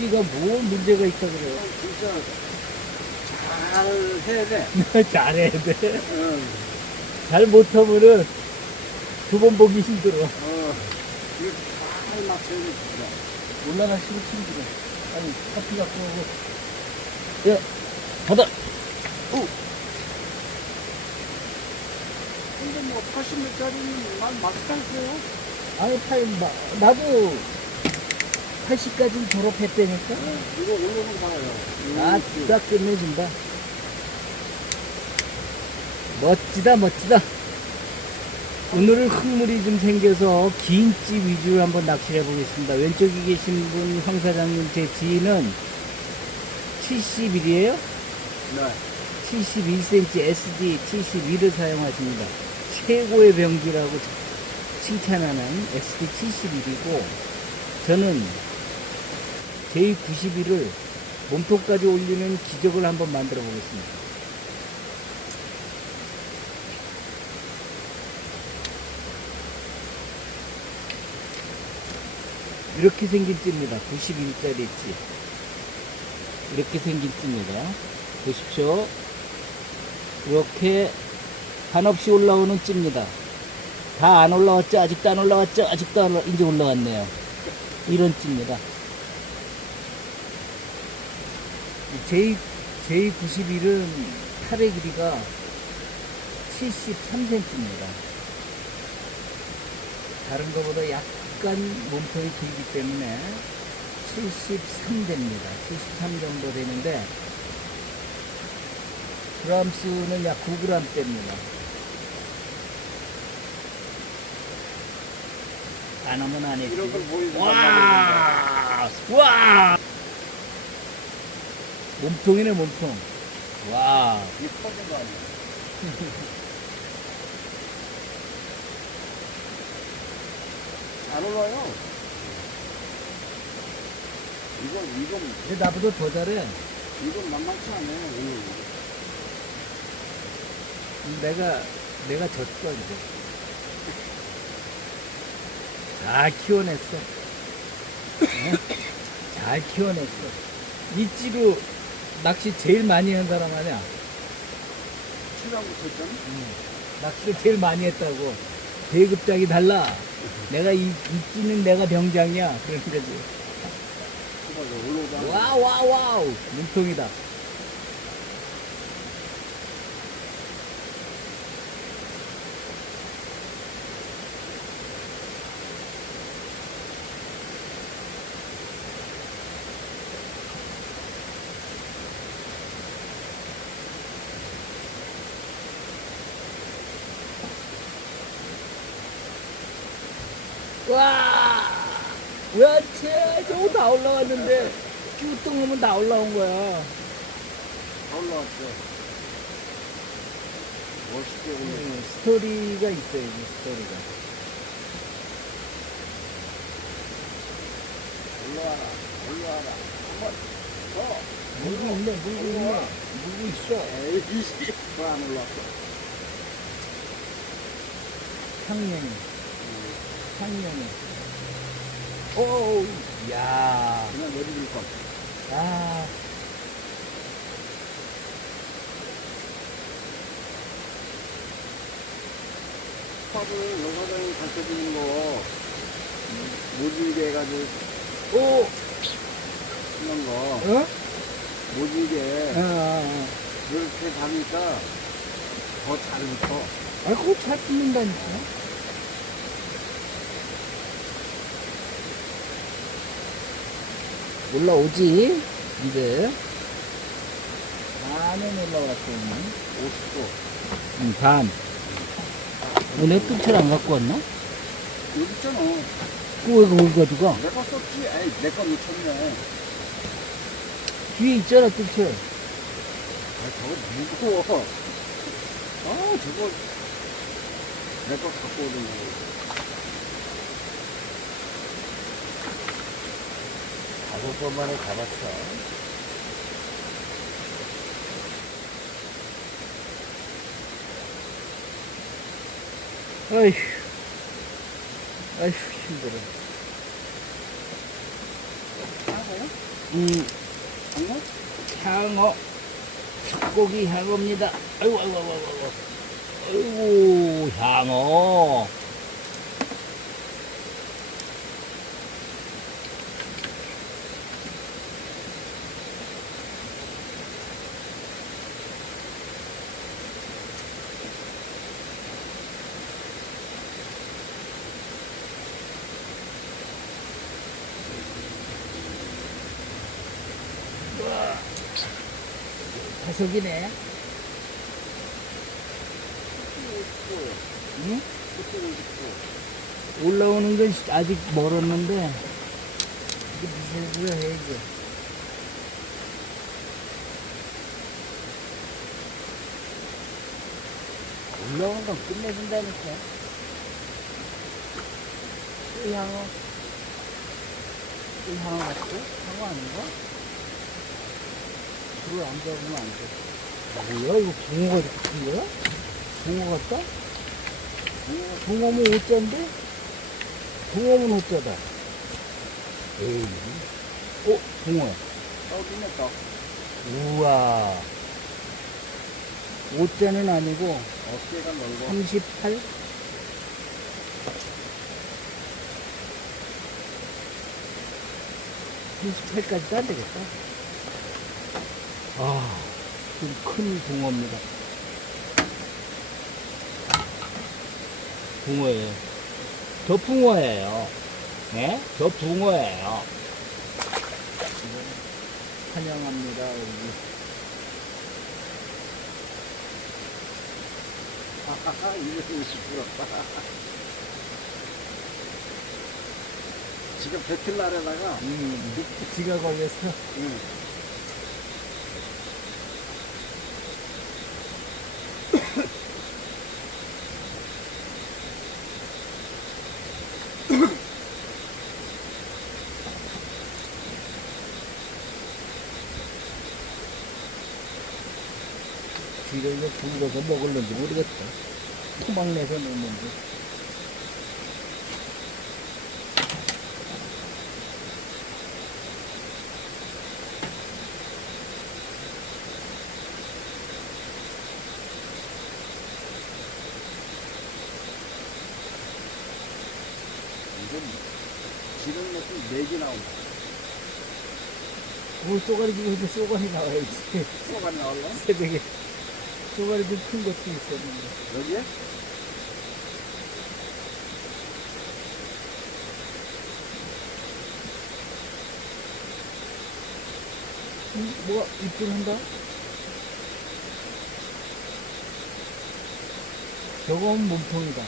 찌가 뭘 문제가 있다 그래요. 진짜 잘 해야 돼. 잘해야 돼. 응. 잘 못하면은 두 번 보기 힘들어. 이거 잘 맞춰야 돼. 올라가시고 힘들어. 아니, 커피 갖고 오고. 야, 받아. 근데 뭐 80m짜리는 난 막상해요. 아니, 나도 80까지 졸업했다니까? 이거 올려놓은 거예요. 아, 딱 끝내준다. 멋지다, 멋지다. 오늘은 흙물이 좀 생겨서 긴 찌 위주로 한번 낚시를 해보겠습니다. 왼쪽에 계신 분, 황 사장님, 제 지인은 71이에요? 네. 71cm SD 72를 사용하십니다. 최고의 병기라고 칭찬하는 SD 71이고, 저는 J91을 몸통까지 올리는 기적을 한번 만들어 보겠습니다. 이렇게 생긴 찌입니다. 91짜리 찌. 이렇게 생긴 찌입니다. 보십시오. 이렇게 한없이 올라오는 찌입니다. 다 안 올라왔죠? 아직도 안 올라왔죠? 아직도 안 이제 올라왔네요. 이런 찌입니다. J91은 탈의 길이가 73cm입니다. 다른 것보다 약간 몸통이 길기 때문에 73 됩니다. 73 정도 되는데, 그람수는 약 9g 됩니다. 안 하면 안 했지. 이런 걸 보여주고. 와! 몸통이네, 몸통. 와. 이게 터진 거 아니야. 잘 올라요. 이건 근데 나보다 더 잘해. 이건 만만치 않네. 내가 졌어, 이제. 잘 키워냈어. 어? 잘 키워냈어. 이 찌로 낚시 제일 많이 한 사람 아니야? 출항 붙었잖아. 낚시를 제일 많이 했다고. 계급장이 달라. 내가 이 찌는 내가 병장이야. 그런 거지. 올라오자. 와우. 눈통이다. 와! 왜, 저거 다 올라왔는데, 쭈뚱 하면 다 올라온 거야. 다 올라왔어. 멋있게 올라. 스토리가 있어요, 이 스토리가. 올라와라. 한번 더. 물고 있네. 물고 있어. 에이, 왜안 올라왔어? 향년이. 오, 야. 그냥 내리길 건. 아. 컵을 여사장이 가르쳐주는 거, 모질게 해가지고, 오! 이런 거, 어? 모질게, 아. 이렇게 가니까 더 잘 붙어. 아, 그거 잘 끊는다니까. 올라오지? 이제. 반은 올라왔어, 오늘. 50도. 응, 반. 너네 뜰채를 안 갖고 왔나? 여기 있잖아. 그거 왜 그걸 가져가? 내가 썼지. 에이, 내 거 놓쳤네. 뒤에 있잖아, 뜰채. 아, 저거 무거워. 아, 저거, 내 거 갖고 오던 거. 5번 만에 잡았어. 아휴, 힘들어. 싸고요? 장어? 향어. 닭고기 향어입니다. 아이고, 아이고, 아이고, 아이고. 아이고, 향어. 우와, 다석이네. 응? 올라오는 건 아직 멀었는데, 이게 미세구려 해야지. 올라오는 건 끝내준다니까. 이 향어. 이 향어 같지? 향어 아닌가? 불을 안 잡으면 안 돼. 뭐야? 이거 붕어가 이렇게 큰 거야? 붕어 같다? 붕어면 어쩐데? 붕어면 어쩌다? 에이. 붕어야. 끝냈다. 우와. 5자는 아니고, 어깨가 넓어. 38? 38까지도 안 되겠다. 아, 좀 큰 붕어입니다. 붕어예요. 저 붕어예요. 네? 저 붕어예요. 환영합니다, 여기. 하하하, 이거 시끄럽다. 지금 배틀날에다가, 지가 걸려서. 응. 뒤를 이제 굴려서 먹을는지 모르겠다. 토막 내서 넣는지. 이건 지금 같은 맥이 나온다. 뭘 쏘가리 지금 이제 쏘가리 나와야지. 쏘가리 나올라? 새벽에. 쏘가리 좀 큰 것도 있었는데. 여기에? 뭐가 입질한다? 저건 몸통이다.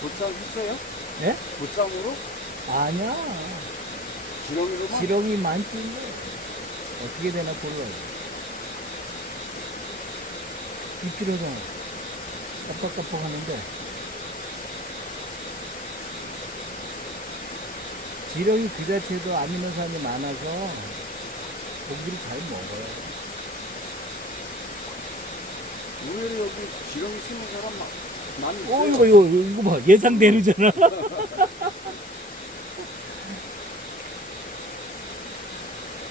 보쌈 했어요? 예? 보쌈으로? 아니야. 지렁이로만? 지렁이 많지인데 어떻게 되나 몰라. 입질하잖아. 깜빡깜빡 하는데 지렁이 그 자체도 아미노산이 많아서 고기를 잘 먹어요. 의외로 여기 지렁이 심은 사람 많이 있어요. 이거 봐. 예상대로잖아.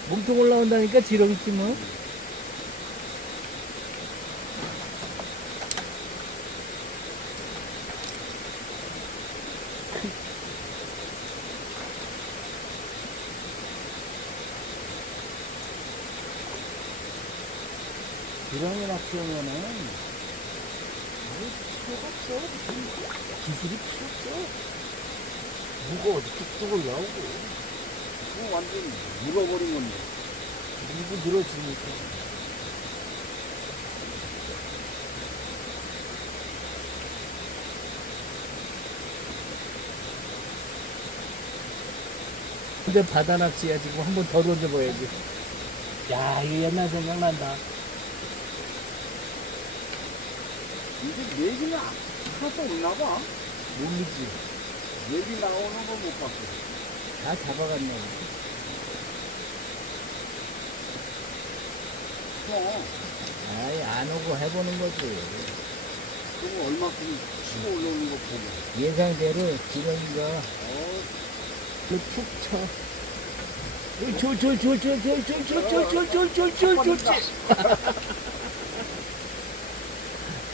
몸통 올라온다니까 지렁이 찜은. 지렁이 낚시하면은 필요가 없어. 기술이 필요 없어. 무가 어디 뚝뚝 올라오고 그거 완전 묵어버린 건데. 무고 늘어지니까. 근데 바다 낚시야 지금 한 번 더 던져봐야지. 야, 이거 옛날 생각난다. 이게 맥이 하나도 없나 봐. 모르지. 맥이 나오는 거 못 봤어. 다 잡아갔네. 아이, 안 오고 해보는 거지. 그거 얼마큼 치고 올라오는 거 보고. 예상대로 지렁이가 어, 툭 쳐. 졸졸졸졸졸졸졸졸졸졸졸졸졸.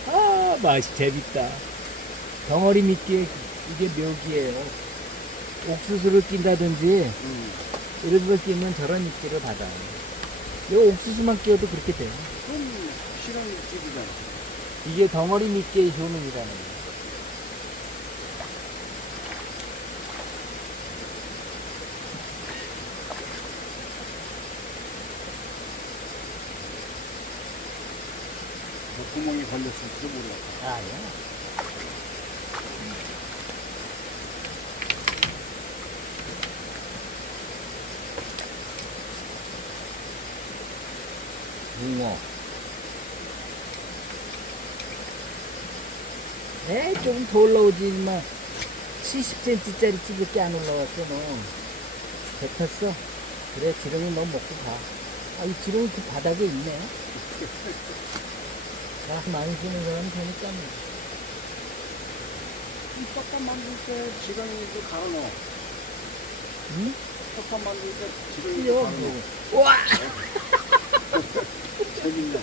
아, 맛이 재밌다. 덩어리 미끼에 이게 묘기예요. 옥수수를 낀다든지 이런 걸 끼면 저런 입질을 받아요. 이 옥수수만 끼워도 그렇게 돼요. 그럼 실험집이잖아. 이게 덩어리 미끼의 효능이라는 거예요. 구멍이 걸렸을지도 모르겠다. 아니야. 붕어. 조금 더 올라오지만 70cm짜리 찌밖에 안 올라왔어, 너. 뱉었어? 그래, 지렁이 너 먹고 가. 아, 이 지렁이 그 바닥에 있네. 나 많이 쓰는 사람은 되니까. 이 떡밥 만들 때 지렁이도 갈아 넣어. 응? 떡밥 만들 때 지렁이도 뛰어. 갈아 넣어. 우와! 재밌네.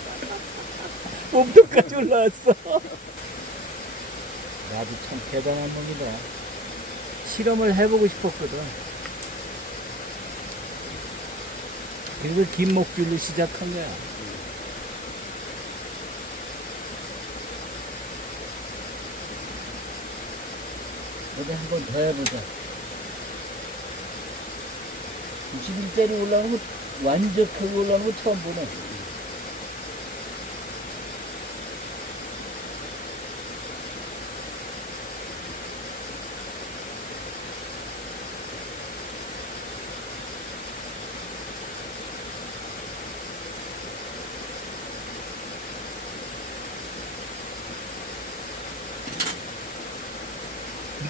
몸통까지 올라왔어. 나도 참 대단한 놈이다. 실험을 해보고 싶었거든. 그래서 긴 목줄로 시작한 거야. 어디 한 번 더 해보자. 91짜리 올라오는 거, 완벽하게 올라오는 거 처음 보네.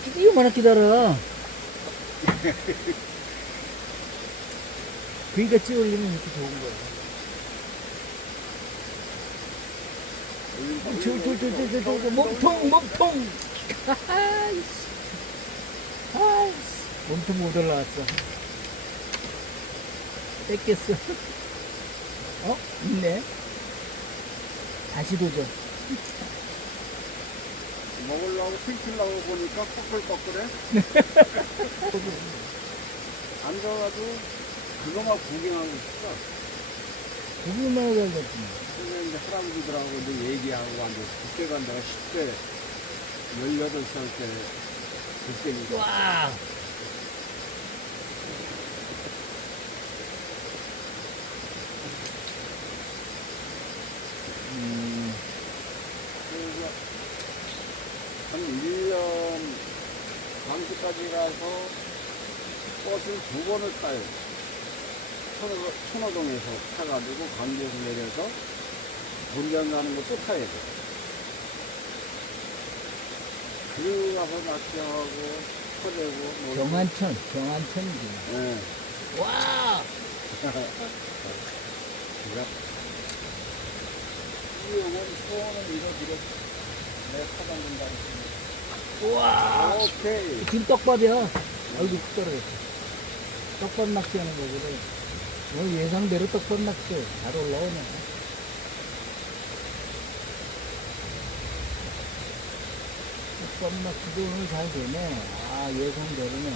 이렇게 얼마나 기다려. 그러니까 찌올리면 이렇게 좋은 거야. 몸통. 아이씨. 몸통 못 올라왔어. 뺏겼어. 있네. 다시 도전. 먹으려고 핑키려고 보니까 꺼끌꺼끌해. 앉아가지고 그거만 구경하고 있어. 고기만 걸렸지. 그래서 이제 할아버지들하고 이제 얘기하고 앉아서 그때가 내가 10대 18살 때 그때니까. 와. 그래서 한 1년 광주까지 가서 버스를 2번을 타요. 천호동에서 타가지고 광주에서 내려서 본전 가는 것도 타야 돼. 그리고 가서 낚시하고 쳐내고 놀고. 경안천이지. 예. 와. 그래. 이 영혼 소원을 이뤄드렸어. 내가 타당된다 했으니. 와. 오케이. 지금 떡밥이야. 아이고, 훅 떨어졌어. 떡밥 낚시하는 거거든. 오늘 예상대로 떡밥 낚시 잘 올라오네. 떡밥 낚시도 오늘 잘 되네. 아, 예상대로네.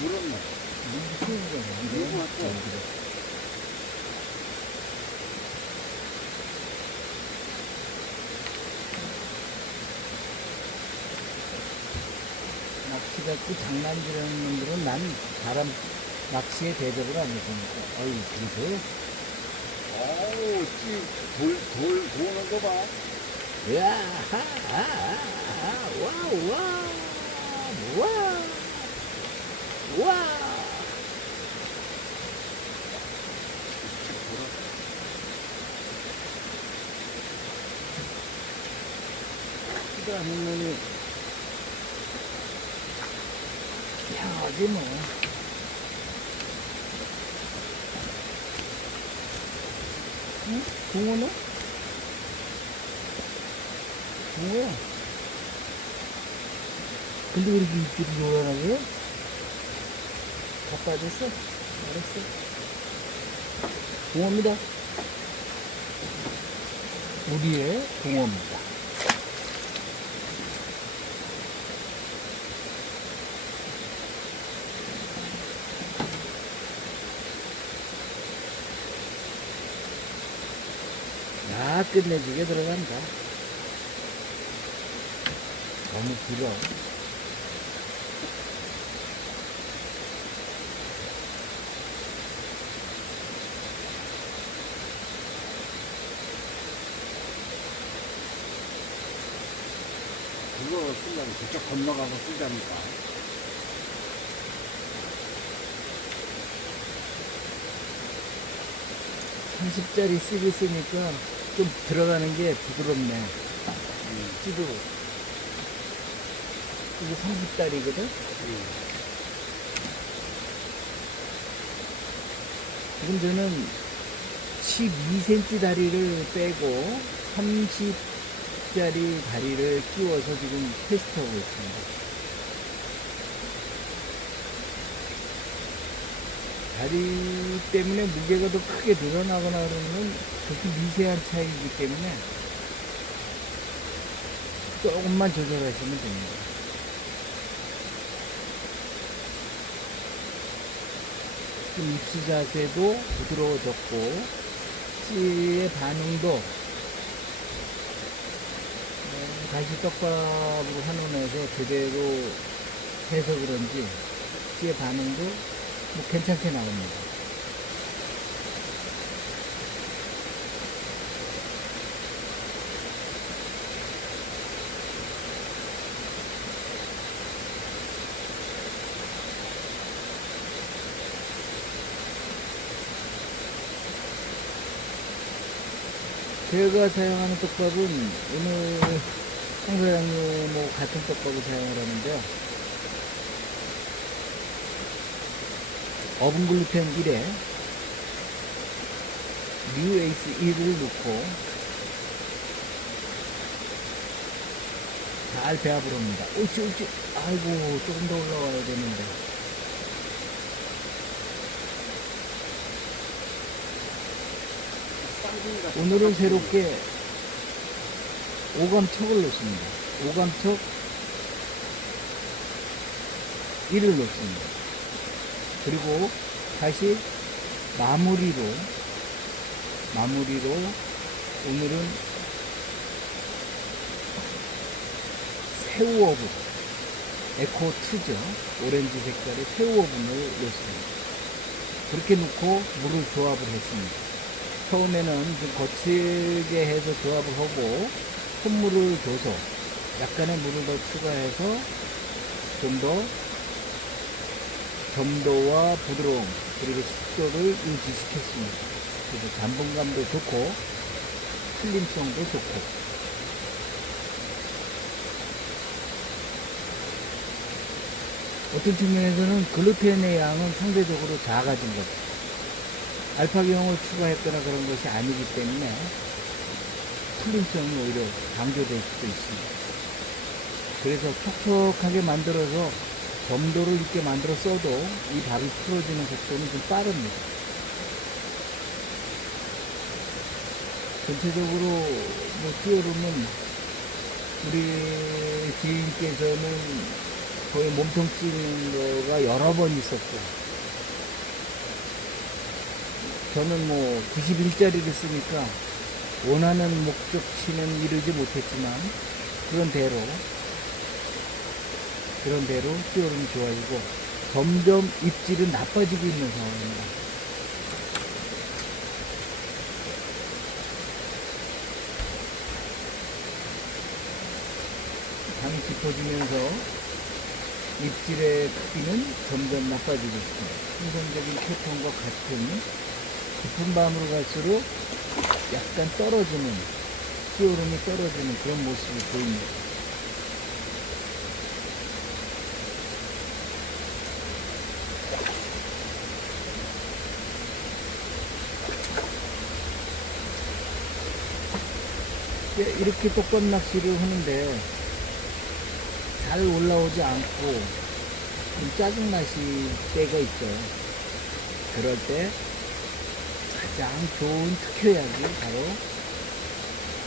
물었네. 무슨 거야? 물고 왔어. 낚시 갖고 장난질하는 놈들은 난 바람 낚시에 대접을 안 해주니까. 어이, 그러세요? 어우, 돌 도는 거 봐. 야, 와우, 와우, 와. 기도 하는 놈이 향하지 뭐. 응? 붕어는? 붕어야. 근데 왜 이렇게 입질이 노란하게? 다 빠졌어? 알았어. 붕어입니다. 우리의 붕어입니다. 야, 끝내주게 들어간다. 너무 길어. 그거 쓰려면 저쪽 건너가서 쓰자니까. 30짜리 쓰고 쓰니까 좀 들어가는 게 부드럽네. 찌도. 이게 30짜리거든? 지금 저는 12cm 다리를 빼고 30짜리 다리를 끼워서 지금 테스트하고 있습니다. 다리 때문에 무게가 더 크게 늘어나거나 그러면 그렇게 미세한 차이이기 때문에 조금만 조절하시면 됩니다. 좀 입시 자세도 부드러워졌고 찌의 반응도 다시 떡밥으로 한원해서 제대로 해서 그런지 찌의 반응도 뭐 괜찮게 나옵니다. 제가 사용하는 떡밥은 오늘 황 사장님하고 같은 떡밥을 사용을 하는데요. 어분 글루텐 1에 뉴에이스 1을 넣고 잘 배합을 합니다. 옳지 옳지. 아이고 조금 더 올라와야 되는데. 오늘은 새롭게 오감척을 넣습니다. 오감척 1을 넣습니다. 그리고 다시 마무리로 오늘은 새우어분 에코2죠. 오렌지 색깔의 새우어분을 넣습니다. 그렇게 넣고 물을 조합을 했습니다. 처음에는 좀 거칠게 해서 조합을 하고 손물을 줘서 약간의 물을 더 추가해서 좀 더 점도와 부드러움 그리고 습도를 유지시켰습니다. 그래서 잠봉감도 좋고 풀림성도 좋고 어떤 측면에서는 글루텐의 양은 상대적으로 작아진 것. 알파경을 추가했거나 그런 것이 아니기 때문에 풀림성이 오히려 강조될 수도 있습니다. 그래서 촉촉하게 만들어서 점도를 있게 만들어 써도 이 밥이 풀어지는 속도는 좀 빠릅니다. 전체적으로 뭐 찌오름은 우리 지인께서는 거의 몸통 찌는 거가 여러 번 있었고 저는 뭐 91짜리를 쓰니까 원하는 목적치는 이루지 못했지만 그런 대로 찌오름이 좋아지고 점점 입질은 나빠지고 있는 상황입니다. 당이 깊어지면서 입질의 크기는 점점 나빠지고 있습니다. 생성적인 패턴과 같은 깊은 밤으로 갈수록 약간 떨어지는 찌오름이 떨어지는 그런 모습이 보입니다. 이렇게 떡밥 낚시를 하는데 잘 올라오지 않고 좀 짜증나실 때가 있죠. 그럴 때 가장 좋은 특효약이 바로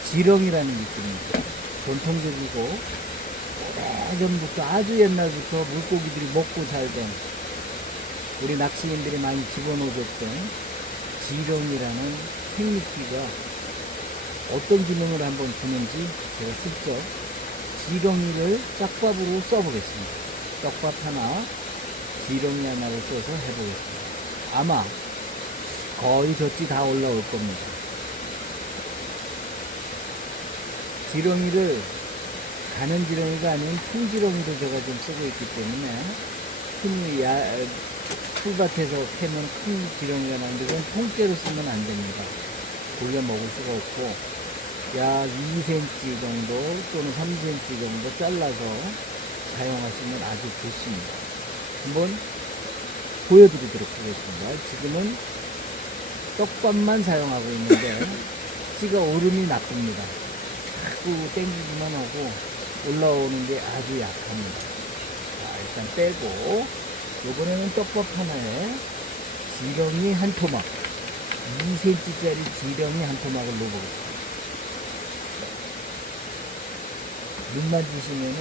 지렁이라는 게 있습니다. 전통적이고 오래전부터 아주 옛날부터 물고기들이 먹고 살던 우리 낚시인들이 많이 집어넣어줬던 지렁이라는 생미끼가 어떤 기능을 한번 주는지 제가 슬쩍 지렁이를 짝밥으로 써보겠습니다. 떡밥 하나, 지렁이 하나를 써서 해보겠습니다. 아마 거의 젖이 다 올라올 겁니다. 지렁이를 가는 지렁이가 아닌 통지렁이도 제가 좀 쓰고 있기 때문에 풀밭에서 캐면 큰 지렁이가 나는데 그건 통째로 쓰면 안 됩니다. 돌려 먹을 수가 없고 약 2cm 정도 또는 3cm 정도 잘라서 사용하시면 아주 좋습니다. 한번 보여드리도록 하겠습니다. 지금은 떡밥만 사용하고 있는데 찌가 오름이 나쁩니다. 자꾸 땡기기만 하고 올라오는 게 아주 약합니다. 자, 일단 빼고 이번에는 떡밥 하나에 지렁이 한 토막 2cm짜리 지렁이 한 토막을 넣어보겠습니다. 눈만 주시면은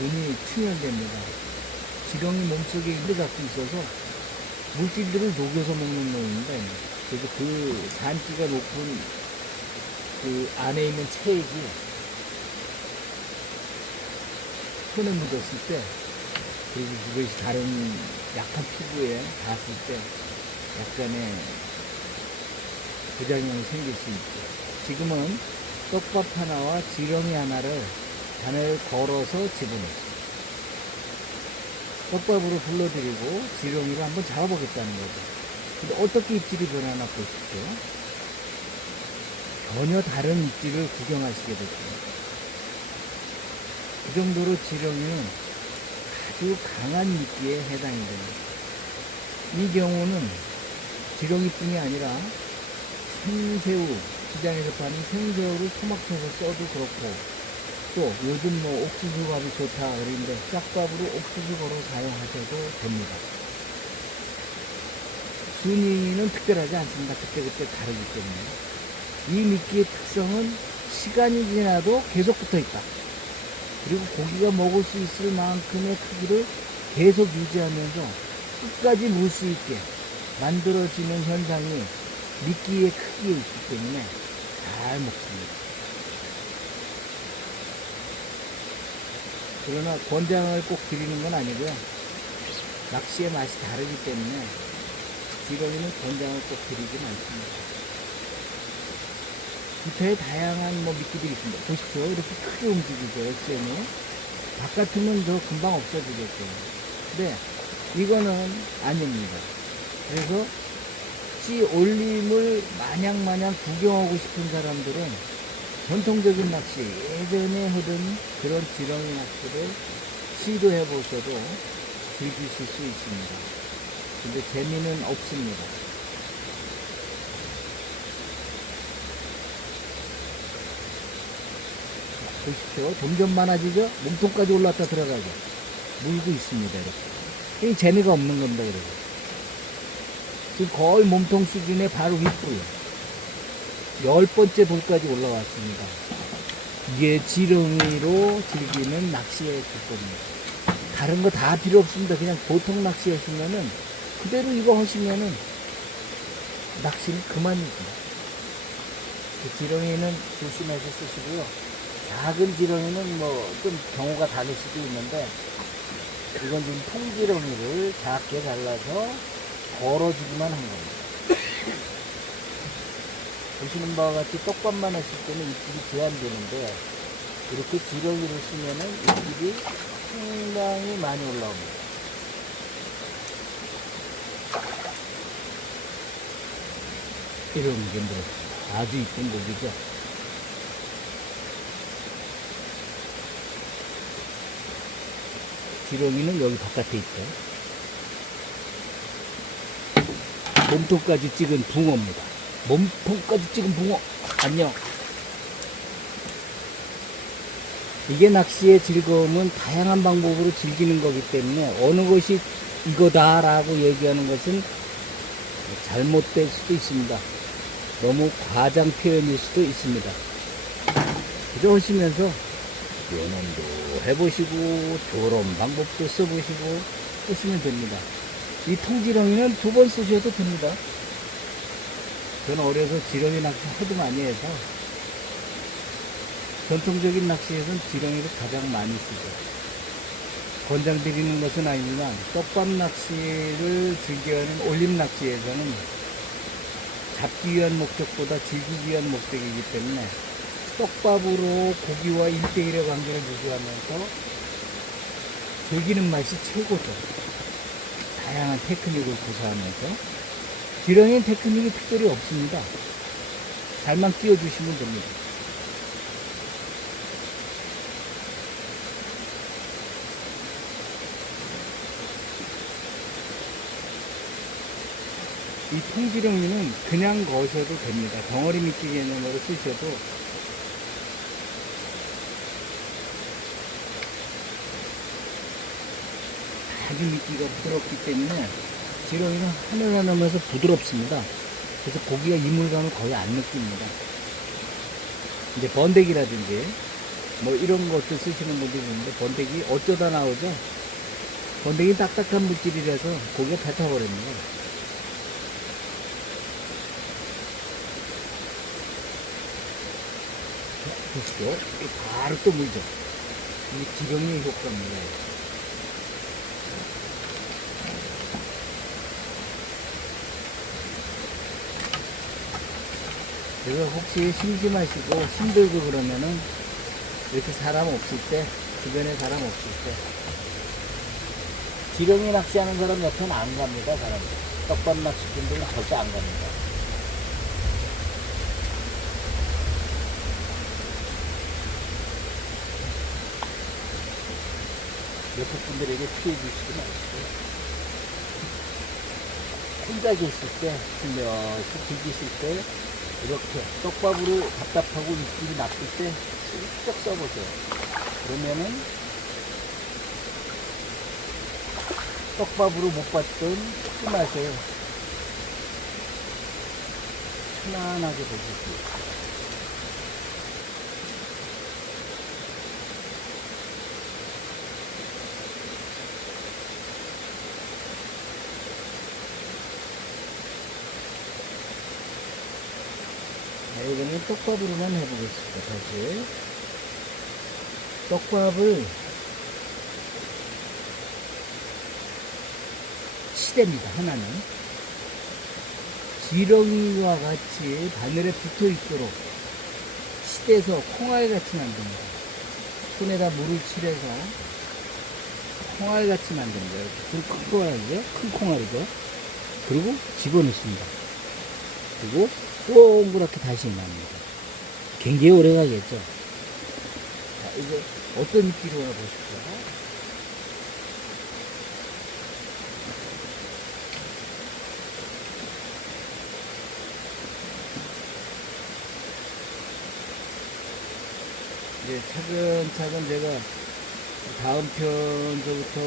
눈이 충혈됩니다. 지렁이 몸속에 인도 갖고 있어서 물질들을 녹여서 먹는 놈인데 그래서 그 산기가 높은 그 안에 있는 체액이 손에 묻었을 때 그리고 그것이 다른 약한 피부에 닿았을 때 약간의 부작용이 생길 수 있죠. 지금은 떡밥 하나와 지렁이 하나를 바늘 걸어서 집어넣습니다. 떡밥으로 불러드리고 지렁이를 한번 잡아보겠다는 거죠. 근데 어떻게 입질이 변하나 보십시오. 전혀 다른 입질을 구경하시게 될 겁니다. 그 정도로 지렁이는 아주 강한 미끼에 해당이 됩니다. 이 경우는 지렁이뿐이 아니라 생새우, 시장에서 파는 생새우를 토막쳐서 써도 그렇고 또 요즘 뭐 옥수수밥이 좋다 그러는데 짝밥으로 옥수수밥으로 사용하셔도 됩니다. 순위는 특별하지 않습니다. 그때그때 다르기 때문에. 이 미끼의 특성은 시간이 지나도 계속 붙어 있다. 그리고 고기가 먹을 수 있을 만큼의 크기를 계속 유지하면서 끝까지 물 수 있게 만들어지는 현상이 미끼의 크기에 있기 때문에 잘 먹습니다. 그러나 권장을 꼭 드리는 건 아니고요. 낚시의 맛이 다르기 때문에 지렁이는 권장을 꼭 드리진 않습니다. 기타에 다양한 미끼들이 있습니다. 보십시오. 이렇게 크게 움직이죠. SM이. 바깥으면 더 금방 없어지겠죠. 근데 이거는 아닙니다. 그래서 찌 올림을 마냥 구경하고 싶은 사람들은 전통적인 낚시, 예전에 하던 그런 지렁이 낚시를 시도해 보셔도 즐기실 수 있습니다. 근데 재미는 없습니다. 보십시오. 점점 많아지죠? 몸통까지 올라왔다 들어가죠. 물고 있습니다. 이렇게. 이 재미가 없는 겁니다. 그래서. 지금 거의 몸통 수준의 바로 윗불이에요. 10번째 볼까지 올라왔습니다. 이게 지렁이로 즐기는 낚시의 기법입니다. 다른 거 다 필요 없습니다. 그냥 보통 낚시 하시면은 그대로 이거 하시면은 낚시는 그만이죠. 그 지렁이는 조심해서 쓰시고요. 작은 지렁이는 좀 경우가 다를 수도 있는데 이건 지금 통지렁이를 작게 잘라서 걸어주기만 한 겁니다. 보시는 바와 같이 떡밥만 했을 때는 입질이 제한되는데 이렇게 지렁이를 쓰면은 입질이 상당히 많이 올라옵니다. 이런 게 아주 이쁜 고기죠. 지렁이는 여기 바깥에 있죠. 몸통까지 찍은 붕어입니다. 몸통까지 찍은 붕어. 안녕. 이게 낚시의 즐거움은 다양한 방법으로 즐기는 거기 때문에 어느 것이 이거다라고 얘기하는 것은 잘못될 수도 있습니다. 너무 과장 표현일 수도 있습니다. 그저 하시면서 연원도 해보시고 조론 방법도 써보시고 쓰시면 됩니다. 이 통지렁이는 2번 쓰셔도 됩니다. 저는 어려서 지렁이 낚시 하도 많이 해서 전통적인 낚시에서는 지렁이를 가장 많이 쓰죠. 권장드리는 것은 아니지만 떡밥 낚시를 즐겨하는 올림 낚시에서는 잡기 위한 목적보다 즐기기 위한 목적이기 때문에 떡밥으로 고기와 1대1의 관계를 유지하면서 즐기는 맛이 최고죠. 다양한 테크닉을 구사하면서 지렁이는 테크닉이 특별히 없습니다. 잘만 끼워주시면 됩니다. 이 통지렁이는 그냥 거셔도 됩니다. 덩어리 미끼 개념으로 쓰셔도 아주 미끼가 부드럽기 때문에 지렁이는 하늘하늘면서 부드럽습니다. 그래서 고기가 이물감을 거의 안 느낍니다. 이제 번데기라든지 뭐 이런 것도 쓰시는 분들이 있는데 번데기 어쩌다 나오죠? 번데기 딱딱한 물질이라서 고기가 뱉어버립니다. 보시죠. 이게 바로 또 물죠. 이게 지렁이의 효과입니다. 그래서 혹시 심심하시고 힘들고 그러면은 이렇게 사람 없을 때, 주변에 사람 없을 때 지렁이 낚시하는 사람 옆에는 안 갑니다. 사람들. 떡밥 낚시꾼들은 절대 안 갑니다. 옆에 분들에게 피해 주시지 마시고 혼자 계실 때, 슬며시 즐기실 때 이렇게 떡밥으로 답답하고 입질이 났을 때 슬쩍 써보세요. 그러면은 떡밥으로 못 봤던 그 맛을 편안하게 보실 수 있어요. 이번엔 떡밥으로만 해보겠습니다. 다시 떡밥을 시대입니다. 하나는 지렁이와 같이 바늘에 붙어 있도록 시대서 콩알같이 만듭니다. 손에다 물을 칠해서 콩알같이 만든 거예요. 좀 큰 콩알이죠? 큰 콩알이죠? 그리고 집어넣습니다. 그리고 동그랗게 다시 납니다. 굉장히 오래 가겠죠. 자, 이거 어떤 입기로 보십시오. 이제 차근차근 제가 다음 편서부터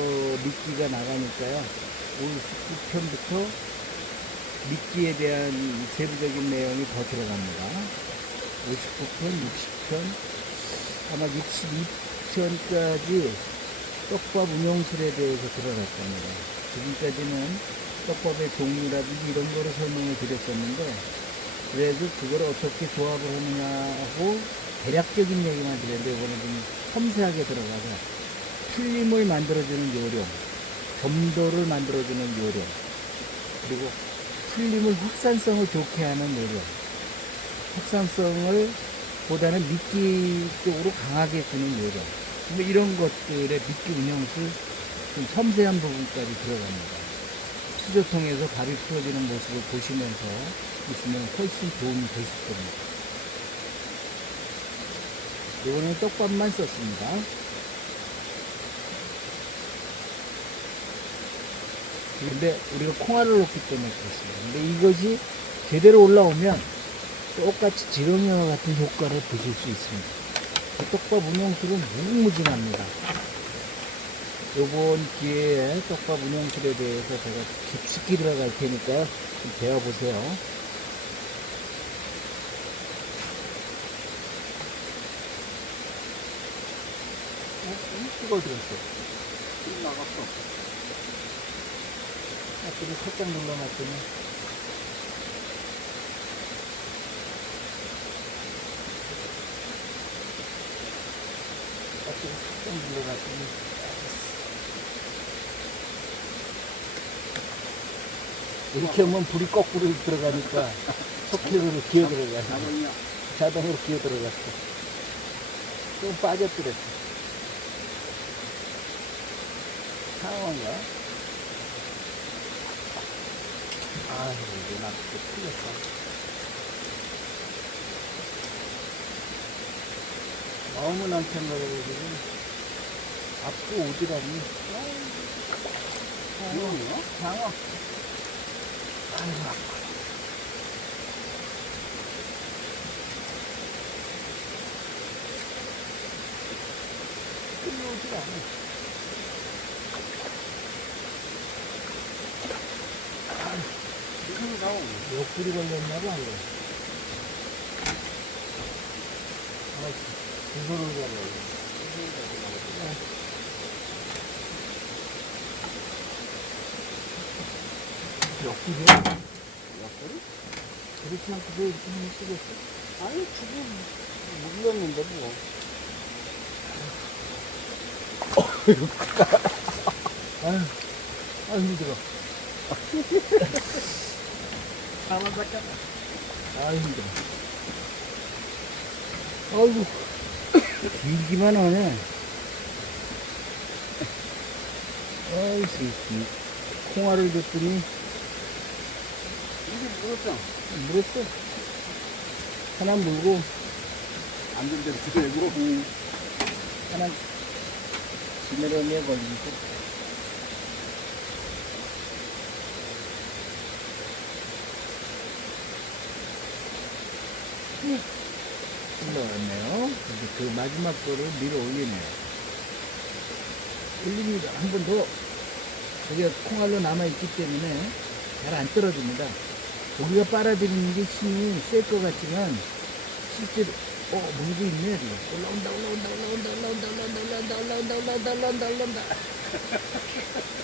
미끼가 나가니까요. 오늘 19편부터 미끼에 대한 세부적인 내용이 더 들어갑니다. 59편, 60편, 아마 62편까지 떡밥 운용술에 대해서 들어갈 겁니다. 지금까지는 떡밥의 종류라든지 이런 거를 설명을 드렸었는데, 그래도 그걸 어떻게 조합을 하느냐고 대략적인 얘기만 드렸는데, 이거는 좀 섬세하게 들어가서 풀림을 만들어주는 요령, 점도를 만들어주는 요령, 그리고 풀림을 확산성을 좋게 하는 요령, 확산성을 보다는 미끼 쪽으로 강하게 주는 요령, 뭐 이런 것들의 미끼 운영술 좀 섬세한 부분까지 들어갑니다. 수조통에서 밥이 풀어지는 모습을 보시면서 있으면 훨씬 도움이 되실 겁니다. 이번엔 떡밥만 썼습니다. 근데 우리가 콩알을 넣기 때문에 그렇습니다. 근데 이것이 제대로 올라오면 똑같이 지렁이와 같은 효과를 보실 수 있습니다. 그 떡밥 운영술은 무궁무진합니다. 요번 기회에 떡밥 운영술에 대해서 제가 깊숙이 들어갈 테니까 좀 배워보세요. 이걸 들었어. 나갔어. 앞으로 살짝 눌러놨더니 앞으로 살짝 눌러놨더니 이렇게 하면 불이 거꾸로 들어가니까 소켓으로 기어 들어가. 자본이야. 자동으로 기어 들어갔어. 좀 빠져들었어. 상황인가? 아, 이거 나 또 틀렸어. 너무 남편가지고 앞으로 오지라니. 이거요? 장어. 아이고. 끌려오질 않아. 이거 나오고. 옆구리 걸렸나 봐, 이거. 아, 두 손을 잡아. 옆구리야? 옆구리? 그렇지 않고 왜 이렇게 힘을 쓰겠어? 아니, 지금 물렸는데 뭐. 아유, 아유, 힘들어. 가만 닦아. 아유, 힘들어. 아이고, 길기만 하네. 아이씨, 이 콩알을 줬더니 이게 물었어. 물었어. 하나 물고, 앉은 대로 들고. 하나 지느러미에 걸리고. 올라왔네요. 이제 그 마지막 거를 밀어 올리네요. 올립니다. 한 번 더. 그게 콩알로 남아있기 때문에 잘 안 떨어집니다. 우리가 빨아들이는 게 힘이 셀 것 같지만 실제로 물고 있네. 올라온다 올라온다 올라온다 올라온다 올라온다 올라온다 올라온다 올라온다 올라온다 올라온다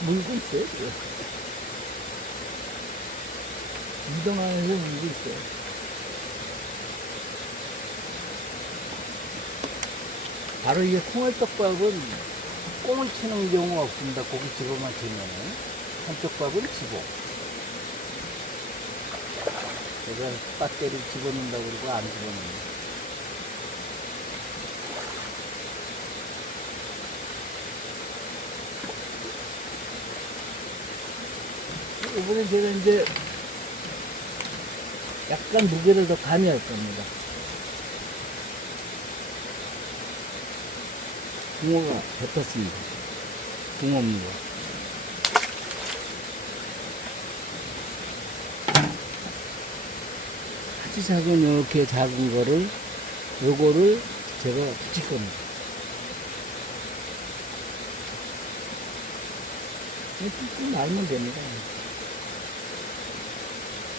물고 있어요. 지금. 이동 안에서 물고 있어요. 바로 이게 콩알떡밥은 꽁을 치는 경우가 없습니다. 고기 집어만 치면은. 한쪽밥은 집어. 제가 배터리 집어넣는다고 그러고 안 집어넣는. 이번엔 제가 이제 약간 무게를 더 가미할 겁니다. 붕어가 뱉었습니다. 붕어입니다. 아주 작은 이렇게 작은 거를 요거를 제가 붙일 겁니다. 뚝뚝 말면 됩니다.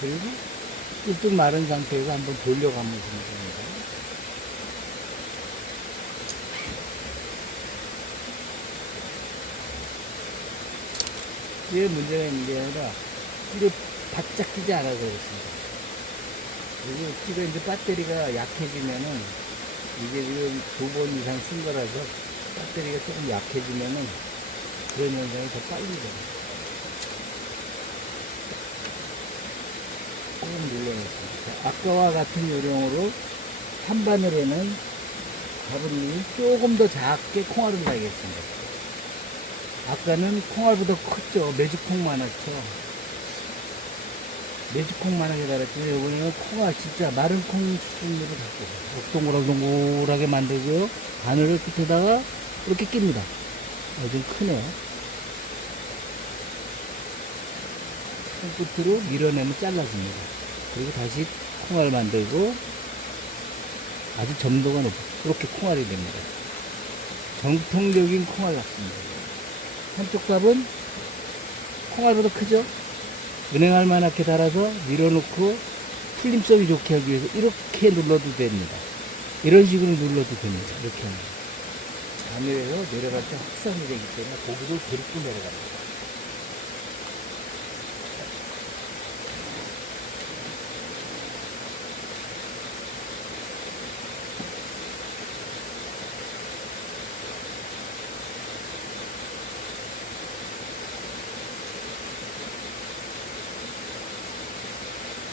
그리고 뚝뚝 마른 상태에서 한번 돌려가면 됩니다. 이게 문제가 있는 게 아니라 이게 바짝 끼지 않아서 그렇습니다. 그리고 지금 이제 배터리가 약해지면은 이게 지금 2번 이상 쓴 거라서 배터리가 조금 약해지면은 그런 현상이 더 빨리 돼요. 조금 눌러놓습니다. 아까와 같은 요령으로 한 바늘에는 가부님이 조금 더 작게 콩알을 달겠습니다. 아까는 콩알보다 컸죠. 매주콩 많았죠. 매주콩 많하게 달았지만 이번에는 콩알 진짜 마른 콩 수준으로 잡고 동글동글하게 만들고요. 바늘을 끝에다가 이렇게 낍니다. 좀 크네요. 손끝으로 밀어내면 잘라줍니다. 그리고 다시 콩알 만들고 아주 점도가 이렇게 콩알이 됩니다. 정통적인 콩알 낙지입니다. 한쪽 값은 콩알보다 크죠? 은행알만하게 달아서 밀어놓고 풀림성이 좋게 하기 위해서 이렇게 눌러도 됩니다. 이런 식으로 눌러도 됩니다. 이렇게 하면. 하늘에서 내려갈 때 확산이 되기 때문에 고기도 데리고 내려갑니다.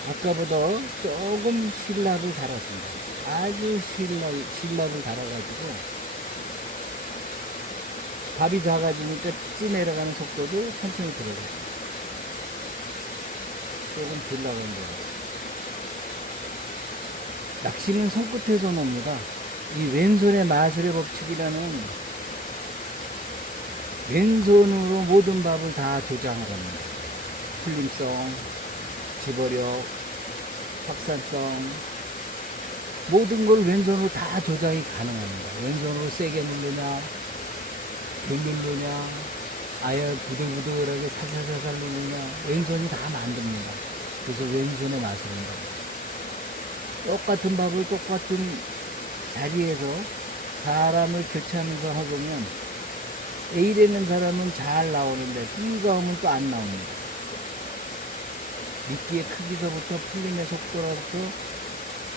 아까보다 조금 신랍을 달았습니다. 아주 신랍을 달아가지고 밥이 작아지니까 찌 내려가는 속도도 천천히 들어가요. 조금 덜 나간 거예요. 낚시는 손끝에서 놉니다. 이 왼손의 마술의 법칙이라는 왼손으로 모든 밥을 다 조장을 합니다. 풀림성, 집어력, 확산성, 모든 걸 왼손으로 다 조작이 가능합니다. 왼손으로 세게 누르냐, 덜 누르냐, 아예 부들부들하게 살살살살 누르냐, 왼손이 다 만듭니다. 그래서 왼손의 마술입니다. 똑같은 밥을 똑같은 자리에서 사람을 교체하면서 하보면 A라는 사람은 잘 나오는데 B가 오면 또 안 나옵니다. 미끼의 크기서부터 풀림의 속도로부터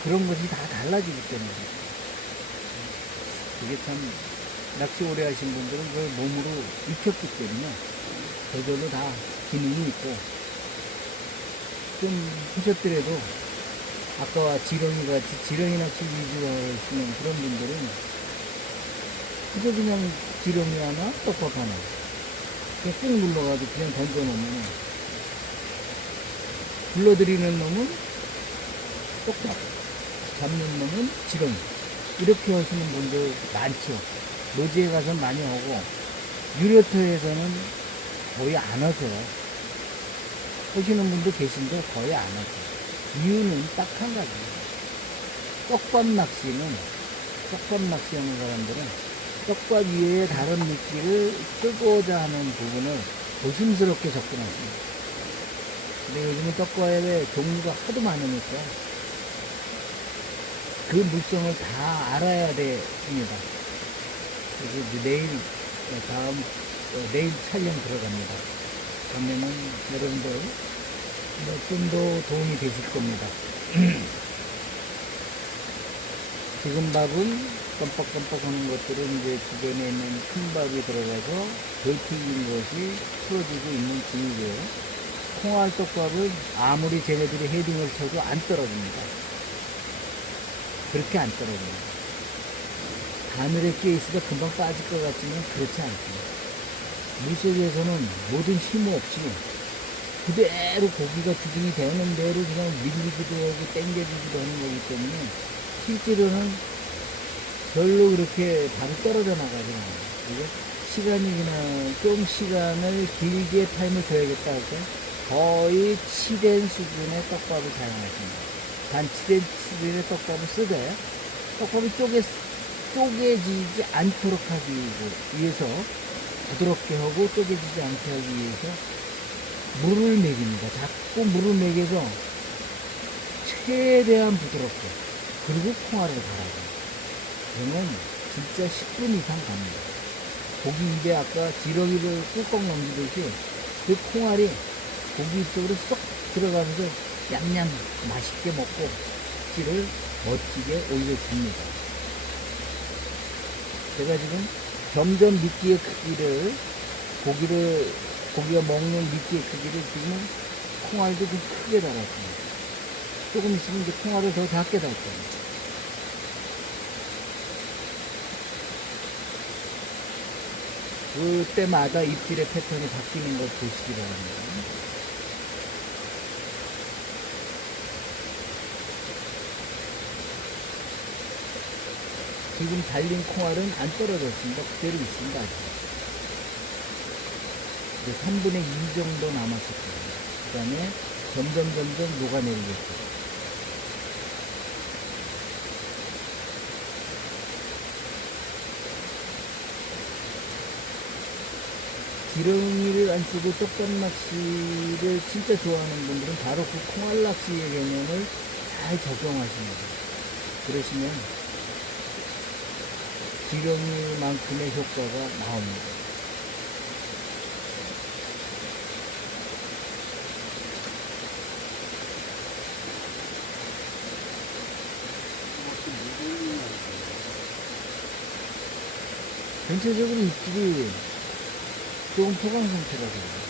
그런 것이 다 달라지기 때문에 이게 참 낚시 오래 하신 분들은 그걸 몸으로 익혔기 때문에 저절로 다 기능이 있고 좀 하셨더라도 아까와 지렁이 같이 지렁이 낚시 위주로 하시는 그런 분들은 그저 그냥 지렁이 하나 떡밥 하나 그냥 꾹 눌러가지고 그냥 던져놓으면 불러들이는 놈은 떡밥, 잡는 놈은 지렁이. 이렇게 하시는 분들 많죠. 노지에 가서 많이 오고, 유료터에서는 거의 안 하세요. 하시는 분도 계신데 거의 안 하세요. 이유는 딱 한 가지입니다. 떡밥 낚시하는 사람들은 떡밥 위에 다른 미끼를 쓰고자 하는 부분을 조심스럽게 접근하십니다. 근데 요즘은 떡과에 종류가 하도 많으니까 그 물성을 다 알아야 됩니다. 그래서 이제 내일 촬영 들어갑니다. 그러면은 여러분들 좀 더 도움이 되실 겁니다. 지금 밥은 껌뻑껌뻑 하는 것들은 이제 주변에 있는 큰 밥이 들어가서 덜 튀긴 것이 풀어지고 있는 중이고요. 콩알 떡밥은 아무리 쟤네들이 헤딩을 쳐도 안 떨어집니다. 그렇게 안 떨어집니다. 바늘에 끼어있으면 금방 빠질 것 같지만 그렇지 않습니다. 물속에서는 모든 힘 없이 그대로 고기가 주둥이 되는 대로 그냥 밀리기도 하고 당겨지기도 하는 거기 때문에 실제로는 별로 그렇게 바로 떨어져 나가지 않아요. 이게 시간이나 좀 시간을 길게 타임을 줘야겠다 할 때 거의 치댄 수준의 떡밥을 사용하십니다. 단 치댄 수준의 떡밥을 쓰되 떡밥이 쪼개지지 않도록 하기 위해서 부드럽게 하고 쪼개지지 않게 하기 위해서 물을 먹입니다. 자꾸 물을 먹여서 최대한 부드럽게 그리고 콩알을 갈아줍니다. 그러면 진짜 10분 이상 갑니다. 고기 입에 아까 지렁이를 꿀꺽 넘기듯이 그 콩알이 고기 입속으로 쏙 들어가면서 냠냠 맛있게 먹고 찌를 멋지게 올려줍니다. 제가 지금 점점 미끼의 크기를 고기가 먹는 미끼의 크기를 지금 콩알도 좀 크게 달았습니다. 조금 있으면 이제 콩알을 더 작게 달 겁니다. 그때마다 입질의 패턴이 바뀌는 걸 보시기 바랍니다. 지금 달린 콩알은 안 떨어졌습니다. 그대로 있습니다. 아직. 이제 3분의 2 정도 남았을 겁니다. 그 다음에 점점 녹아내리겠죠. 지렁이를 안 쓰고 떡밥 낚시를 진짜 좋아하는 분들은 바로 그 콩알 낚시의 개념을 잘 적용하시는 거예요. 그러시면 지렁이만큼의 효과가 나옵니다. 전체적으로 입질이 조금 포강 상태라서 그래요.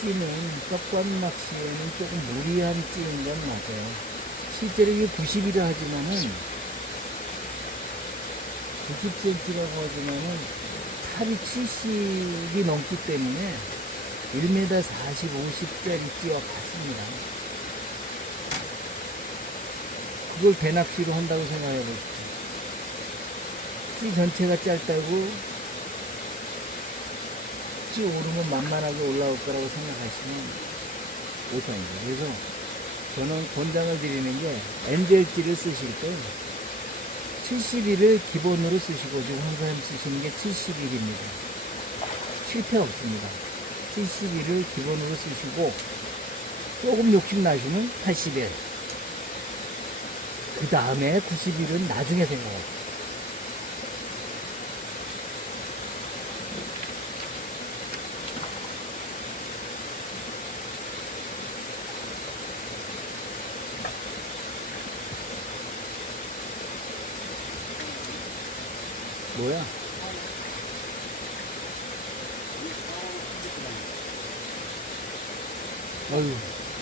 찌는 떡밥 낚시에는 조금 무리한 찌는 건 맞아요. 실제로 이게 90이라 하지만은 90cm라고 하지만은 탑이 70이 넘기 때문에 1m 40, 50짜리 찌와 같습니다. 그걸 배낚시로 한다고 생각해 보십시오. 찌 전체가 짧다고 찌 오르면 만만하게 올라올 거라고 생각하시면 오산이죠. 그래서 저는 권장을 드리는 게 엔젤찌를 쓰실 때 70일을 기본으로 쓰시고 지금 항상 쓰시는 게 70일입니다. 실패 없습니다. 70일을 기본으로 쓰시고 조금 욕심 나시면 80일. 그 다음에 90일은 나중에 생각하세요. 뭐야? 어휴,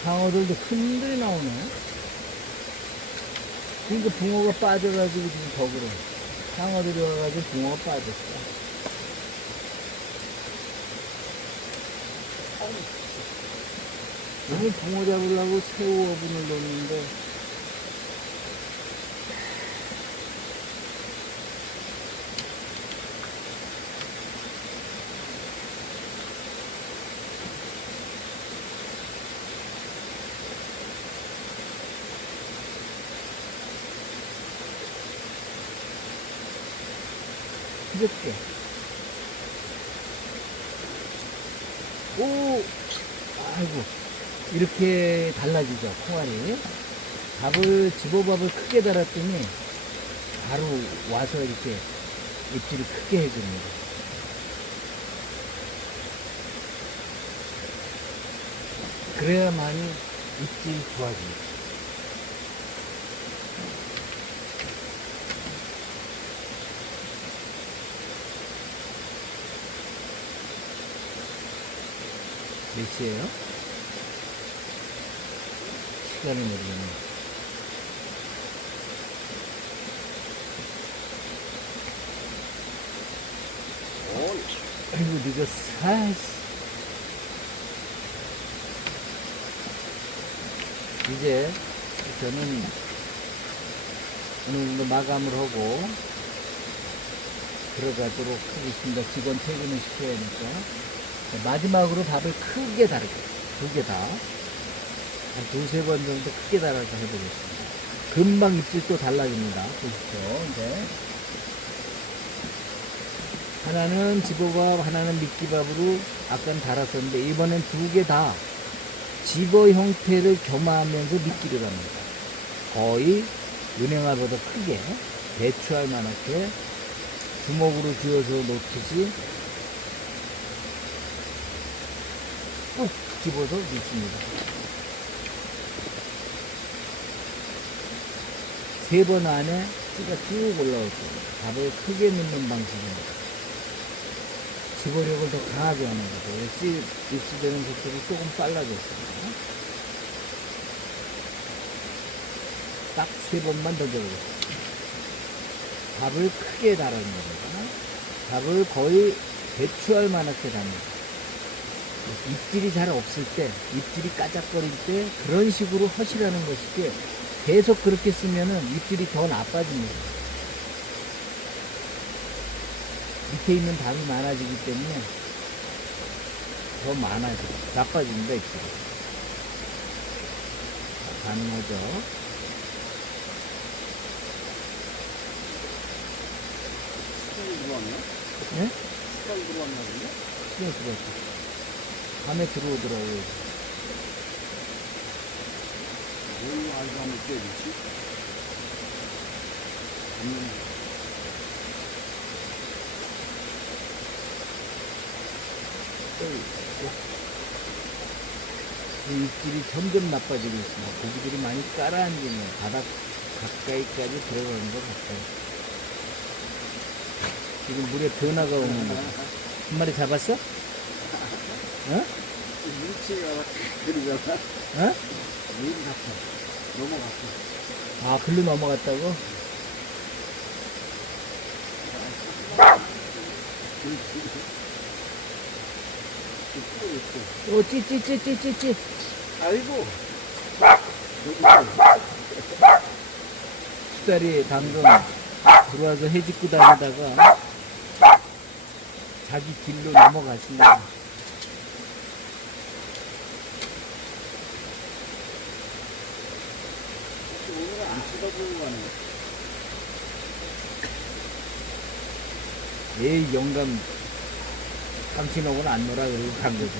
상어들도 큰들이 나오네. 그러니까 붕어가 빠져가지고 지금 더 그래. 상어들이 와가지고 붕어가 빠졌어. 오늘 붕어 잡으려고 새우 어분을 넣었는데 이렇게 오 아이고 이렇게 달라지죠 콩알이. 밥을 집어밥을 크게 달았더니 바로 와서 이렇게 입질을 크게 해줍니다. 그래야만이 입질이 좋아집니다. 몇 시에요? 시간이 모르겠네. 아이고 늦었어. 아이씨. 이제 저는 어느 정도 마감을 하고 들어가도록 하겠습니다. 직원 퇴근을 시켜야 하니까. 마지막으로 밥을 크게 다르게 두 개 다 한 두세 번 정도 크게 달아서 해보겠습니다. 금방 입질 또 달라집니다. 보십시오. 이제 하나는 집어밥, 하나는 미끼밥으로 아까는 달았었는데 이번엔 두 개 다 집어 형태를 겸하면서 미끼를 합니다. 거의 은행알보다 크게 배추알 만하게 주먹으로 쥐어서 놓듯이 꾹 집어서 넣습니다. 3번 안에 찌가 쭉 올라올 거예요. 밥을 크게 넣는 방식입니다. 집어력을 더 강하게 하는 거죠. 찌 입수되는 속도가 조금 빨라졌습니다. 딱 3번만 던져보겠습니다. 밥을 크게 달아는 겁니다. 밥을 거의 배추알 만하게 답니다. 입질이 잘 없을 때, 입질이 까짝거릴 때 그런 식으로 하시라는 것이지 계속 그렇게 쓰면은 입질이 더 나빠집니다. 밑에 있는 답이 많아지기 때문에 더 많아지고 나빠집니다. 입질이. 가능하죠. 스파이 들어왔나? 네? 스파이 들어왔나 본데? 신경 쓰고 밤에 들어오더라고요. 뭘 알고 하면 때리지? 입질이 점점 나빠지고 있습니다. 고기들이 많이 깔아앉으면 바닥 가까이까지 들어가는 것 같아요. 지금 물에 변화가 오는 거죠. 한 마리 잡았어? 어? 물치가 그러잖아. 어? 물 갔어. 넘어갔어. 아, 글로 넘어갔다고? 오, 찌찌찌찌찌찌. 아이고. 수달이 방금 들어와서 해집고 다니다가 자기 길로 넘어갔습니다. 오늘 안 쳐다보고 가네. 에이, 영감, 당신하고는 안 놀아, 그러고 간 거지.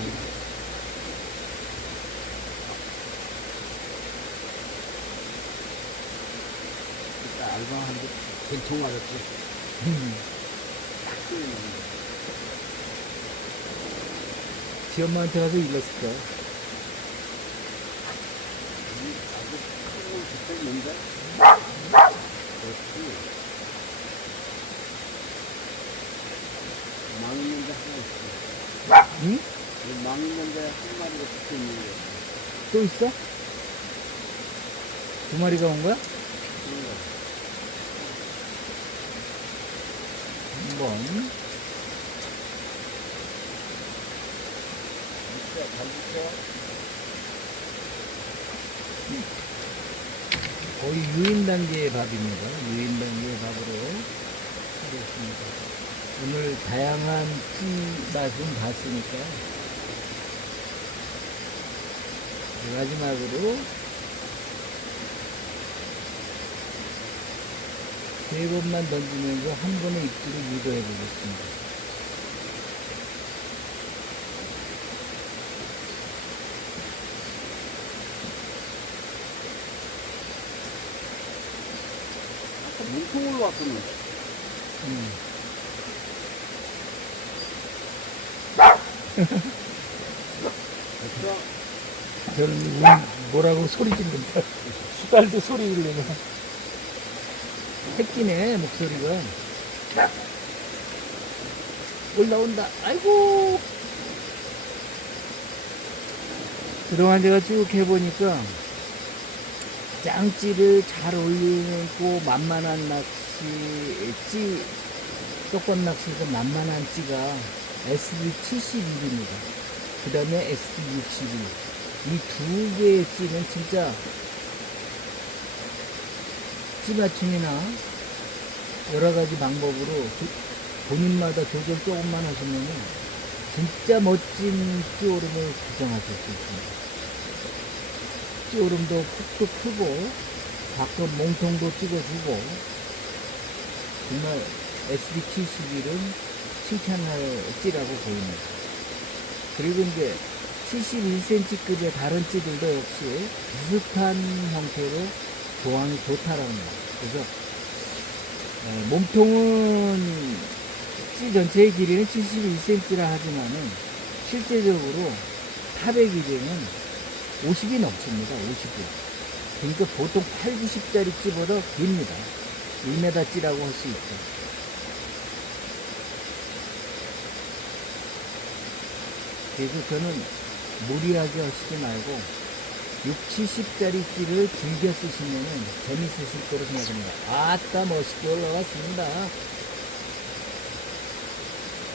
그때 알바하는데 된통 맞았지. 딱 쏘이는 지 엄마한테 가서 일렀을 거야. 아주 큰걸 붙어있는데. 그렇지. 망했는데 하나 있어. 응? 망했는데 한 마리가 붙어있는 거. 또 있어? 두 마리가 온 거야? 한 번. 거의 유인 단계의 밥입니다. 유인 단계의 밥으로 하겠습니다. 오늘 다양한 찌 맛은 봤으니까 마지막으로 세 번만 던지면서 한 번의 입질을 유도해 보겠습니다. 물통으로 왔구나. 됐어? 저는 뭐라고 소리 지른다. 수달도 소리 지르네. 새끼네, 목소리가. 올라온다. 아이고! 그동안 제가 쭉 해보니까 짱찌를 잘 올리고 만만한 낚시, 찌, 조건 낚시에서 만만한 찌가 SD71입니다. 그 다음에 SD61. 이 두 개의 찌는 진짜 찌 맞춤이나 여러 가지 방법으로 본인마다 조절 조금만 하시면 진짜 멋진 찌오름을 구성하실 수 있습니다. 찌오름도 푹도 크고 가끔 몽통도 찍어주고 정말 SD71은 칭찬할 찌라고 보입니다. 그리고 이제 71cm급의 다른 찌들도 역시 비슷한 형태로 조항이 좋다라는 거. 그래서 몸통은 찌 전체의 길이는 71cm라 하지만은 실제적으로 탑의 길이는 50이 넘습니다. 50이. 그러니까 보통 8, 90짜리 찌보다 깁니다. 1m 찌라고 할 수 있죠. 그래서 저는 무리하게 하시지 말고 6, 70짜리 찌를 즐겨 쓰시면 재밌으실 거로 생각합니다. 아따 멋있게 올라왔습니다.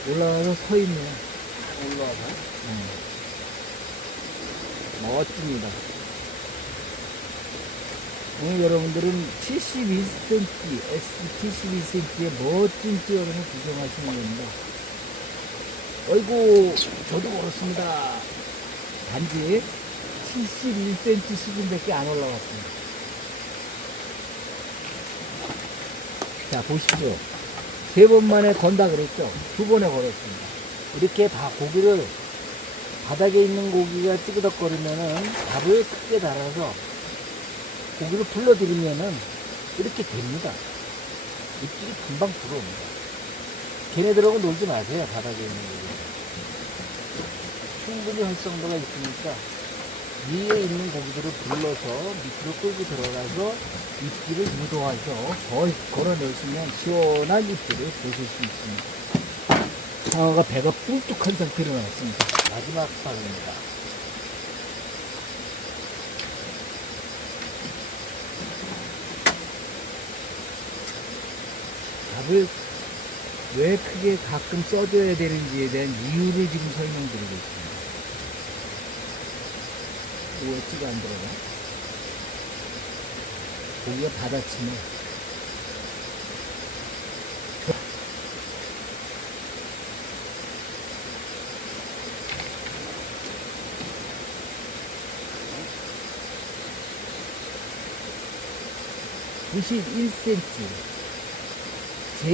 올라와서 서 있네요. 올라와서. 멋집니다. 오늘 여러분들은 72cm, SD 72cm의 멋진 찌어름을 구경하시는 겁니다. 어이구, 저도 그렇습니다. 단지 71cm 수준밖에 안 올라왔습니다. 자, 보십시오. 세 번 만에 건다 그랬죠? 두 번에 걸었습니다. 이렇게 고기를 바닥에 있는 고기가 찌그덕거리면은 밥을 크게 달아서 고기를 불러들이면은 이렇게 됩니다. 입질이 금방 들어옵니다. 걔네들하고 놀지 마세요. 바닥에 있는 고기. 충분히 활성도가 있으니까 위에 있는 고기들을 불러서 밑으로 끌고 들어가서 입질을 유도해서 걸어내시면 시원한 입질을 보실 수 있습니다. 상어가 배가 뿔뚝한 상태로 나왔습니다. 마지막 방입니다. 밥을 왜 크게 가끔 써줘야 되는지에 대한 이유를 지금 설명드리고 있습니다. 왜 찌가 안 들어가? 고기가 받아치면 (91cm) 제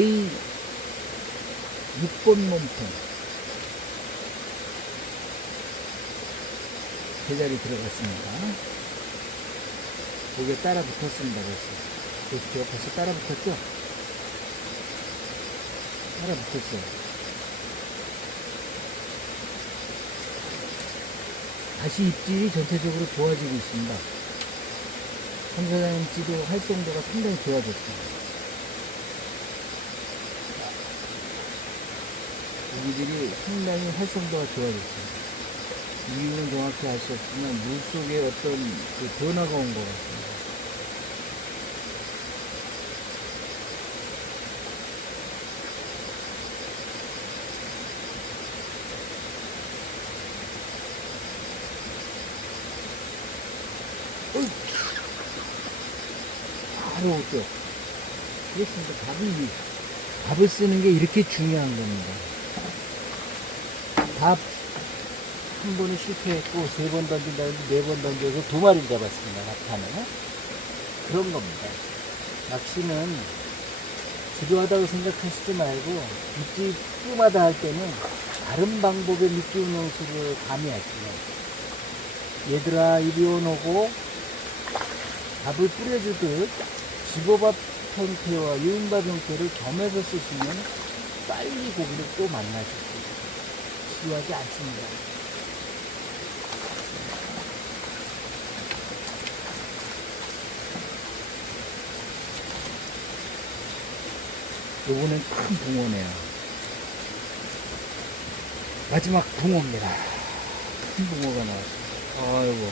6번 몸통 제자리 들어갔습니다. 고기에 따라 붙었습니다. 보십시오. 벌써 따라 붙었죠? 따라 붙었어요. 다시 입질이 전체적으로 좋아지고 있습니다. 삼사장님 찌도 활성도가 상당히 좋아졌습니다. 고기들이 상당히 활성도가 좋아졌습니다. 이유는 정확히 알 수 없지만 물속에 어떤 그 변화가 온 것 같습니다. 바로 오죠. 그렇습니다. 밥을 쓰는 게 이렇게 중요한 겁니다. 밥 한 번은 실패했고 3번 던진다 해서 4번 던져서 2마리를 잡았습니다. 낙타는 그런 겁니다. 낚시는 지루하다고 생각하시지 말고 입질 뜸하다 할 때는 다른 방법의 미끼 운영수를 가미하시면 얘들아 이리 오너고 밥을 뿌려주듯 집어밥 형태와 유인밥 형태를 겸해서 쓰시면 빨리 고기를 또 만나실 수 있어요. 지루하지 않습니다. 요거는 큰 붕어네요. 마지막 붕어입니다. 큰 붕어가 나왔습니다. 아이고.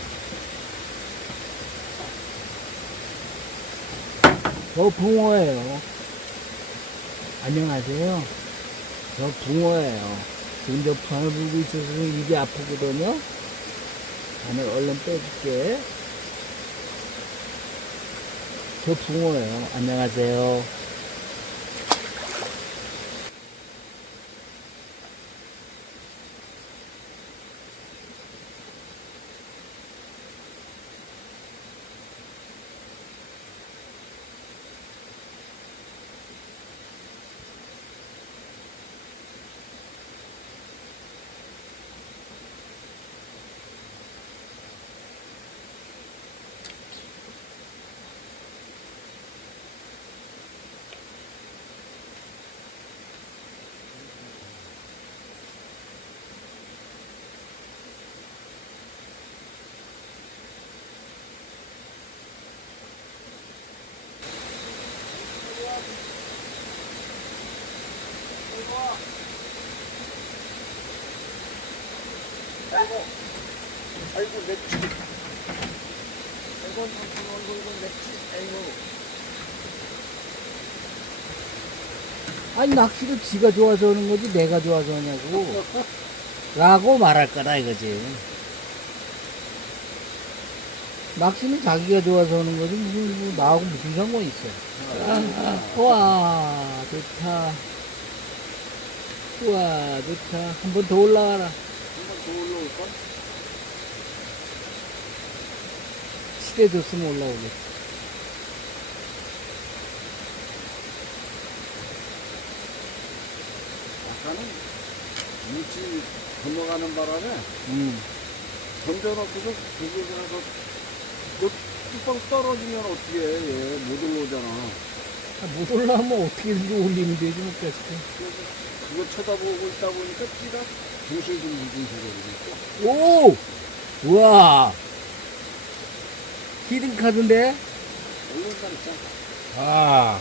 저 붕어예요. 안녕하세요. 저 붕어예요. 지금 저 바늘 불고 있어서 입이 아프거든요. 바늘 얼른 빼줄게. 저 붕어예요. 안녕하세요. 아이고 맵지. 아이고 맵지. 아이고. 아니 낚시도 지가 좋아서 하는 거지 내가 좋아서 하냐고 라고 말할 거다 이거지. 낚시는 자기가 좋아서 하는 거지 무슨 나하고 무슨 상관이 있어. 와 좋다. 우와 좋다. 한 번 더 올라가라. 한 번 더 올라올까? 칠해줬으면 올라오겠지. 아까는 물질 건너가는 바람에 던져놓고도 그게 그냥 그 뚜껑 떨어지면 어떻게 해? 얘 못 올라오잖아. 못 올라오면 어떻게든지 올리면 되지, 뭐, 계속. 그래서 그거 쳐다보고 있다 보니까 띠가 둥실둥실거리고 오! 우와! 히든카드인데? 올라온다 있잖아. 아.